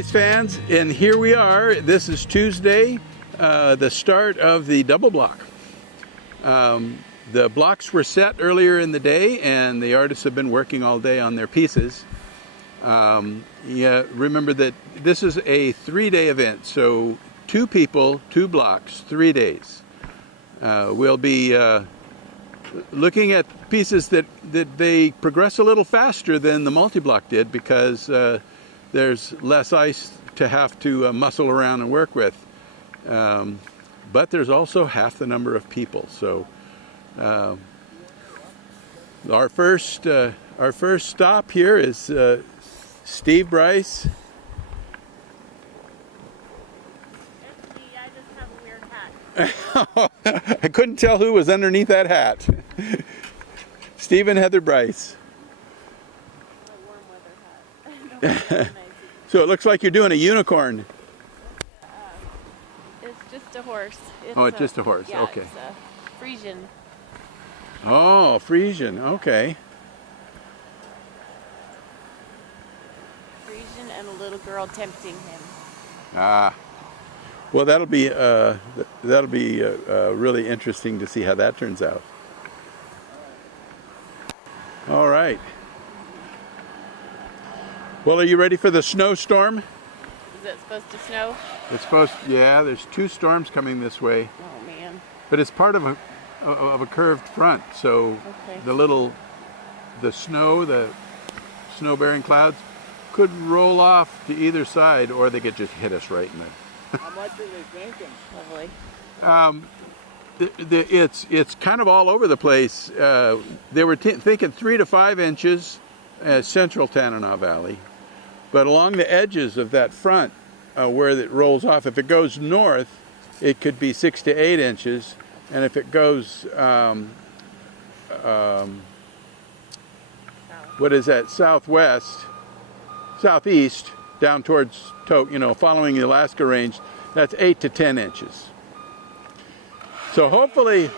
Bryce fans, and here we are. This is Tuesday, the start of the double block. The blocks were set earlier in the day, and the artists have been working all day on their pieces. Remember that this is a 3-day event, so 2 people, 2 blocks, 3 days. We'll be looking at pieces that they progress a little faster than the multi-block did because there's less ice to have to muscle around and work with. But there's also half the number of people. So our first stop here is Steve Bryce. It's me. I just have a weird hat. I couldn't tell who was underneath that hat. Steve and Heather Bryce. A warm weather hat. No, So it looks like you're doing a unicorn. it's just a horse. It's just a horse. Yeah, Okay. It's a Frisian. Oh, Frisian. Okay. Frisian and a little girl tempting him. Ah. Well, that'll be really interesting to see how that turns out. All right. Well, are you ready for the snowstorm? Is it supposed to snow? It's supposed. Yeah, there's 2 storms coming this way, Oh man. but it's part of a curved front. So Okay. the snow-bearing clouds could roll off to either side, or they could just hit us right in the. How much are they thinking? Lovely. It's kind of all over the place. They were thinking 3 to 5 inches as central Tanana Valley, but along the edges of that front where it rolls off, if it goes north, it could be 6 to 8 inches, and if it goes what is that, southeast down towards following the Alaska range, that's 8 to 10 inches. So hopefully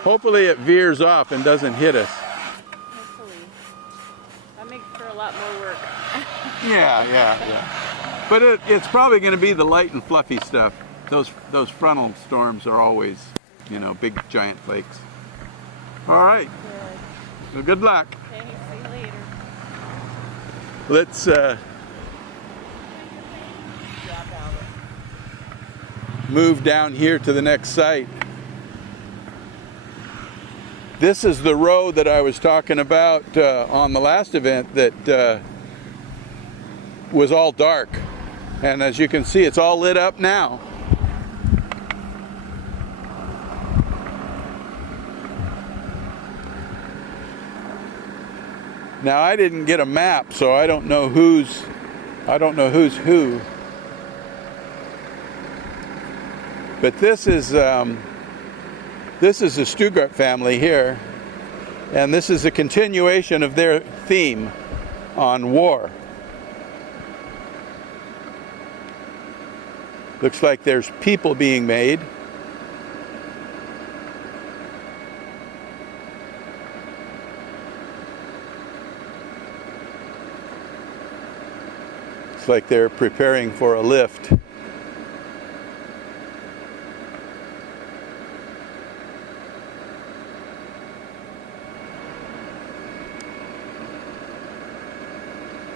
it veers off and doesn't hit us. Hopefully. That makes for a lot more work. Yeah. But it's probably going to be the light and fluffy stuff. Those frontal storms are always, big giant flakes. All right. Good. Well, good luck. Okay, see you later. Let's move down here to the next site. This is the road that I was talking about on the last event that was all dark. And as you can see, it's all lit up now. Now I didn't get a map, so I don't know who's who. But this is the Stugart family here, and this is a continuation of their theme on war. Looks like there's people being made. It's like they're preparing for a lift.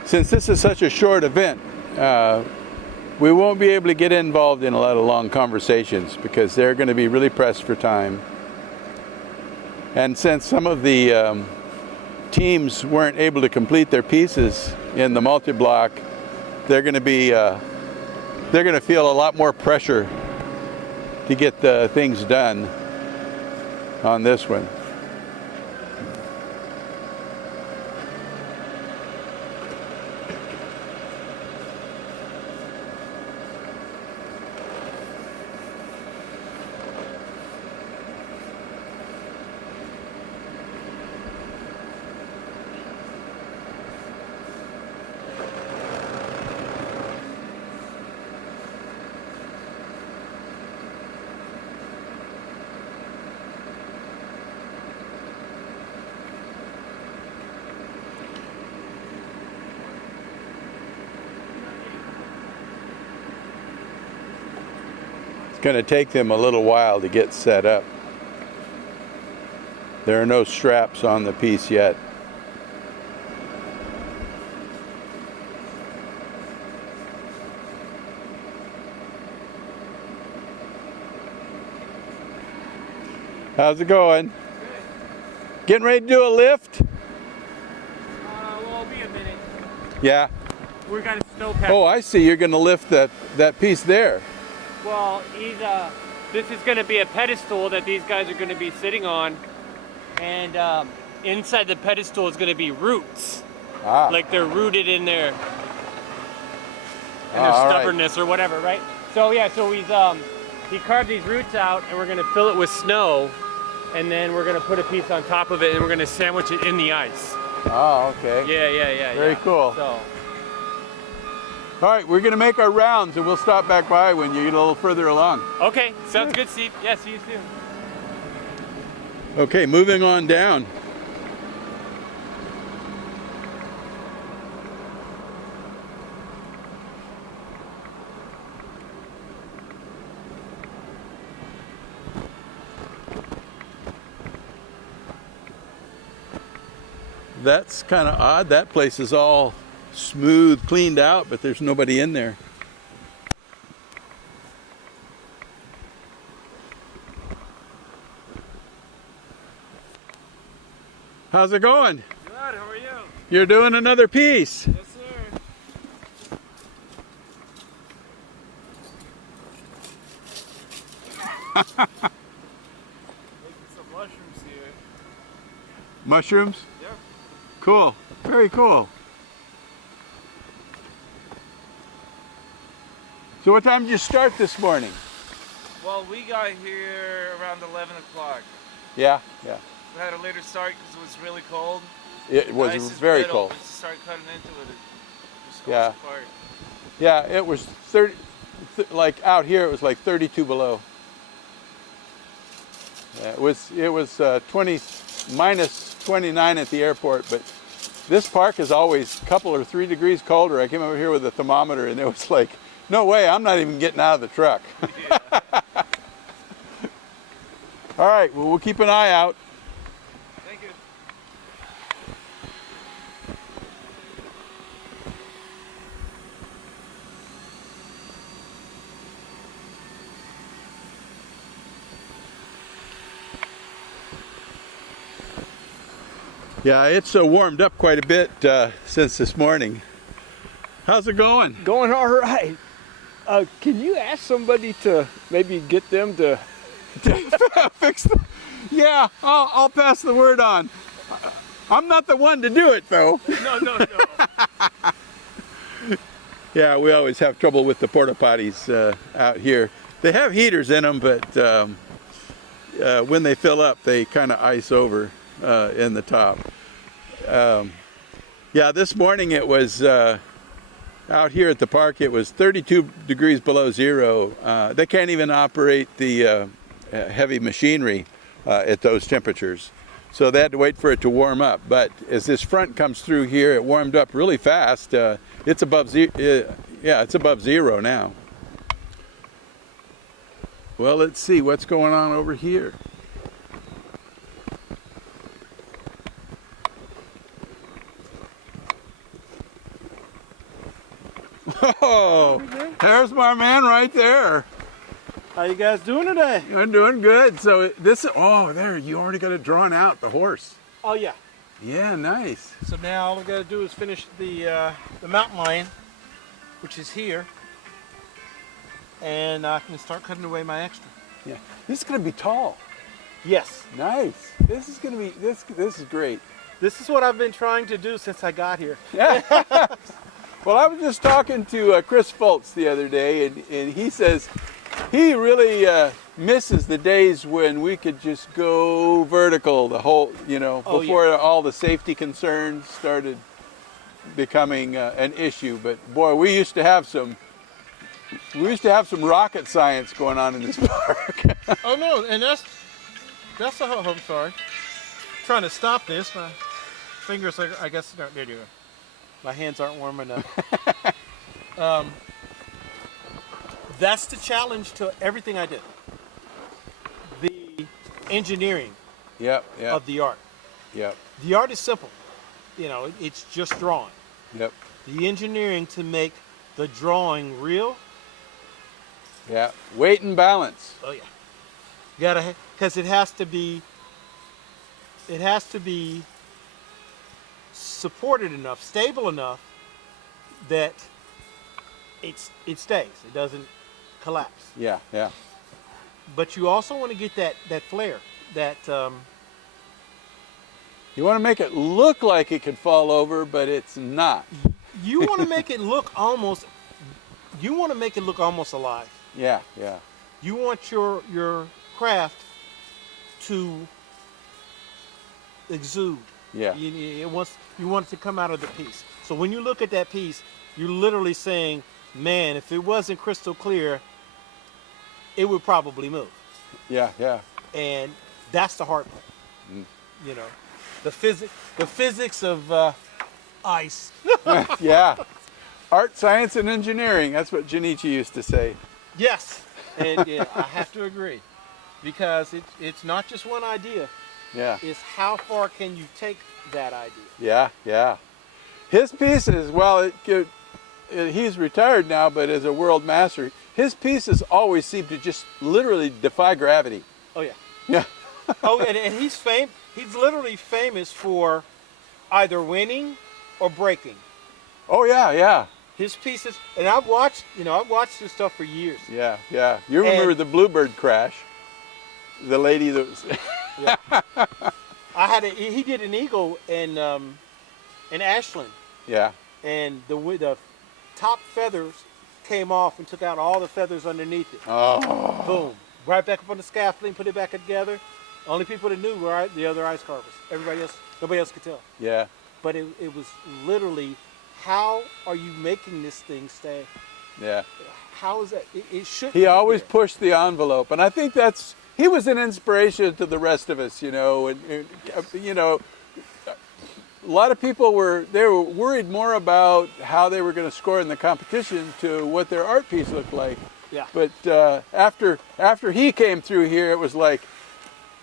Since this is such a short event, we won't be able to get involved in a lot of long conversations because they're going to be really pressed for time. And since some of the teams weren't able to complete their pieces in the multi-block, they're going to feel a lot more pressure to get the things done on this one. It's going to take them a little while to get set up. There are no straps on the piece yet. How's it going? Getting ready to do a lift? Well, it'll be a minute. Yeah. We're gonna snow pack. Oh, I see. You're going to lift that piece there. Well, this is gonna be a pedestal that these guys are gonna be sitting on, and inside the pedestal is gonna be roots. Ah. Like they're rooted in their All right. stubbornness or whatever, right? So yeah, so he carved these roots out, and we're gonna fill it with snow, and then we're gonna put a piece on top of it, and we're gonna sandwich it in the ice. Oh, okay. Yeah. Very cool. So, All right, we're going to make our rounds, and we'll stop back by when you get a little further along. okay, sounds good, Steve. Yeah, see you soon. Okay, moving on down. That's kind of odd. That place is all smooth, cleaned out, but there's nobody in there. How's it going? Good, how are you? You're doing another piece. Yes, sir. Making some mushrooms here. Mushrooms? Yeah. Cool. Very cool. So what time did you start this morning? Well, we got here around 11 o'clock. Yeah. We had a later start because it was really cold. It was Ice is very brittle. cold. Once you start cutting into it, it just goes Yeah. apart. Yeah, it was 30, like out here it was like 32 below. Yeah, it was 20 minus 29 at the airport, but this park is always a couple or 3 degrees colder. I came over here with a thermometer and it was like, no way, I'm not even getting out of the truck. Yeah. All right, well, we'll keep an eye out. Thank you. Yeah, it's warmed up quite a bit since this morning. How's it going? Going all right. Can you ask somebody to maybe get them to? Fix the... Yeah, I'll pass the word on. I'm not the one to do it though. No. Yeah, we always have trouble with the porta potties out here. They have heaters in them, but when they fill up, they kind of ice over in the top. Yeah, this morning it was out here at the park. It was 32 degrees below zero. They can't even operate the heavy machinery at those temperatures. So they had to wait for it to warm up. But as this front comes through here, it warmed up really fast. It's above zero. Yeah, it's above zero now. Well, let's see what's going on over here. Oh, there's my man right there. How you guys doing today? I'm doing good. So this, oh, there, you already got it drawn out, the horse. Oh yeah. Yeah, nice. So now all we got to do is finish the mountain lion, which is here, and I can start cutting away my extra. Yeah, this is gonna be tall. Yes. Nice. This is gonna be, this is great. This is what I've been trying to do since I got here. Yeah. Well, I was just talking to Chris Fultz the other day, and he says he really misses the days when we could just go vertical the whole, Oh, before all the safety concerns started becoming an issue. But boy, we used to have some rocket science going on in this park. Oh no, and that's the I'm sorry. Trying to stop this. My fingers are, I guess, there you go. My hands aren't warm enough. That's the challenge to everything I do. The engineering Yep, yep, of the art. yep, The art is simple. You know, it's just drawing. yep, The engineering to make the drawing real. yeah. Weight and balance. Oh yeah. You gotta, because it has to be supported enough, stable enough that it stays. It doesn't collapse. Yeah, yeah, But you also want to get that flair, that you want to make it look like it could fall over, but it's not. you want to make it look almost. You want to make it look almost alive. Yeah, yeah, You want your craft to exude. yeah, You want it to come out of the piece. So when you look at that piece, you're literally saying, man, if it wasn't crystal clear, it would probably move. yeah, yeah. And that's the hard part. You know, the physics of ice. Yeah. Art, science, and engineering. That's what Junichi used to say. Yes. And yeah, I have to agree. Because it's not just one idea. Yeah, It's how far can you take that idea. yeah, yeah. His pieces, well, he's retired now, but as a world master, his pieces always seem to just literally defy gravity. Oh yeah. Yeah. Oh, and he's literally famous for either winning or breaking. Oh yeah, yeah, His pieces, and I've watched this stuff for years. yeah, yeah. You remember And- the Bluebird crash? The lady that was. Yeah. He did an eagle in Ashland, Yeah, and the top feathers came off and took out all the feathers underneath it. oh, Boom, right back up on the scaffolding, put it back together. Only people that knew were the other ice carvers. Everybody else, nobody else could tell. yeah, But it was literally, how are you making this thing stay? yeah. How is that? It should. He always pushed the envelope, and I think he was an inspiration to the rest of us, you know. And you know, a lot of people were worried more about how they were going to score in the competition to what their art piece looked like. Yeah. But after he came through here, it was like,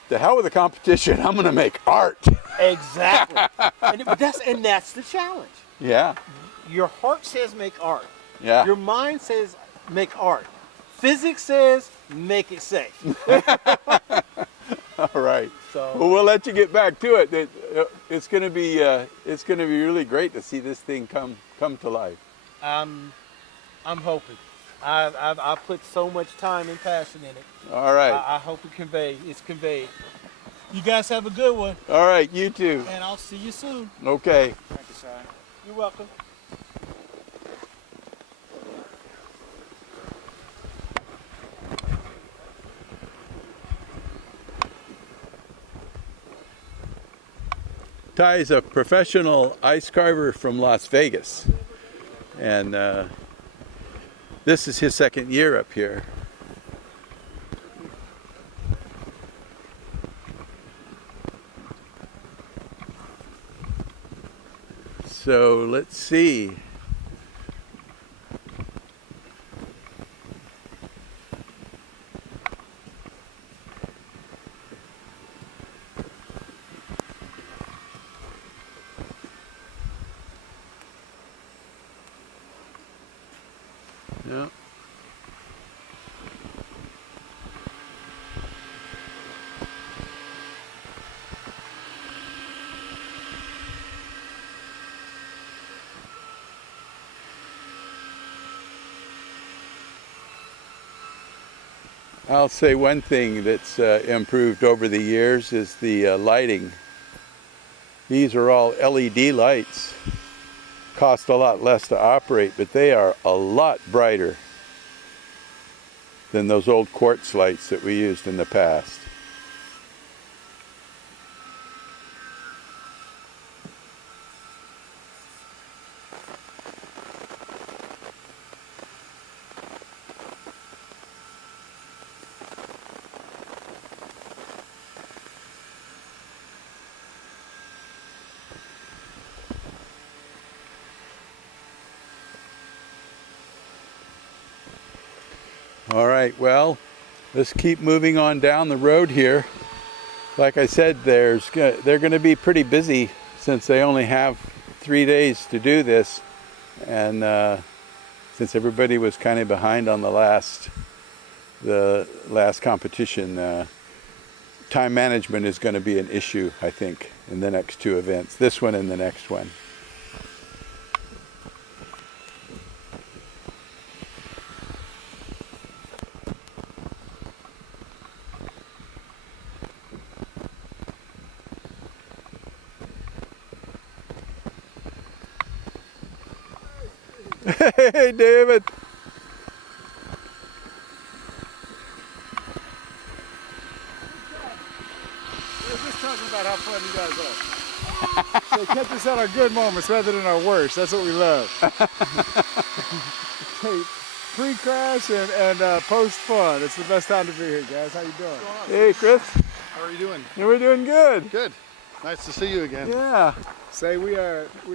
the hell with the competition. I'm going to make art. Exactly. But that's the challenge. Yeah, Your heart says make art. yeah. Your mind says make art. Physics says make it safe. All right. So- well, we'll let you get back to it. It's going to be really great to see this thing come to life. I'm hoping. I've put so much time and passion in it. All right. I hope it's conveyed. You guys have a good one, All right. You too. and I'll see you soon. Okay. Thank you, sir. You're welcome. Ty is a professional ice carver from Las Vegas, and this is his second year up here. So let's see. Yeah. I'll say one thing that's improved over the years is the lighting. These are all LED lights. Cost a lot less to operate, but they are a lot brighter than those old quartz lights that we used in the past. All right, well, let's keep moving on down the road here. Like I said, they're going to be pretty busy since they only have 3 days to do this. And since everybody was kind of behind on the last competition, time management is going to be an issue, I think, in the next 2 events, this one and the next one. Hey, David. We were just talking about how fun you guys are. They kept us at our good moments rather than our worst. That's what we love. Hey, pre-crash and post-fun. It's the best time to be here, guys. How you doing? Hey, Chris. How are you doing? We're doing good. Good. Nice to see you again. Yeah. Say we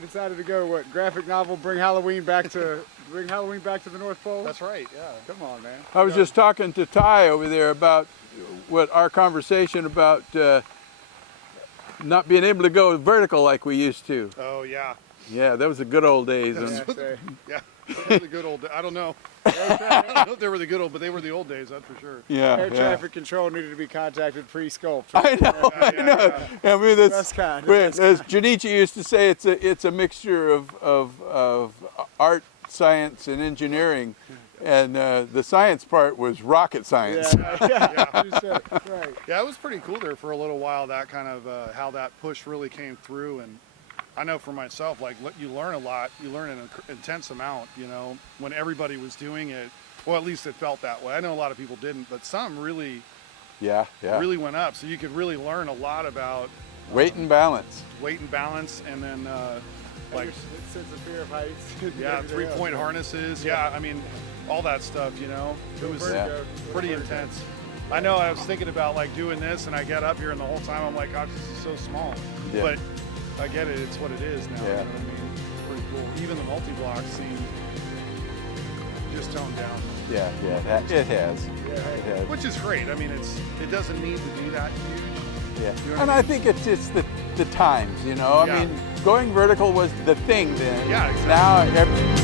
decided to go graphic novel, bring Halloween back to the North Pole. That's right, yeah. Come on, man. I was just talking to Ty over there about what our conversation about not being able to go vertical like we used to. Oh, yeah. Yeah, that was the good old days. Yeah, The good old, I don't know. I don't know if they were the good old, but they were the old days, that's for sure. Yeah, Air yeah. traffic control needed to be contacted pre-sculpt. I know, I know. I mean, that's Best kind, wait, best as Junichi used to say, it's a mixture of art, science, and engineering, and the science part was rocket science. Yeah. You said it. Right. Yeah, it was pretty cool there for a little while, that kind of, how that push really came through. And I know for myself, like, you learn a lot, you learn an intense amount, you know, when everybody was doing it. Well, at least it felt that way. I know a lot of people didn't, but some really, really went up. So you could really learn a lot about Weight and balance. weight and balance, and then like, Sense of fear of heights. yeah, 3-point harnesses. Yeah, I mean, all that stuff, you know. It was pretty intense. I know I was thinking about like doing this, and I get up here and the whole time I'm like, gosh, this is so small. Yeah. But I get it, it's what it is now. Yeah. You know what I mean? It's pretty cool. Even the multi-block seem just toned down. Yeah, it has. It has. Which is great. I mean, it doesn't need to be that huge. Yeah. You know And what I think it's just the times, you know. Yeah. I mean, going vertical was the thing then. Yeah, exactly. Now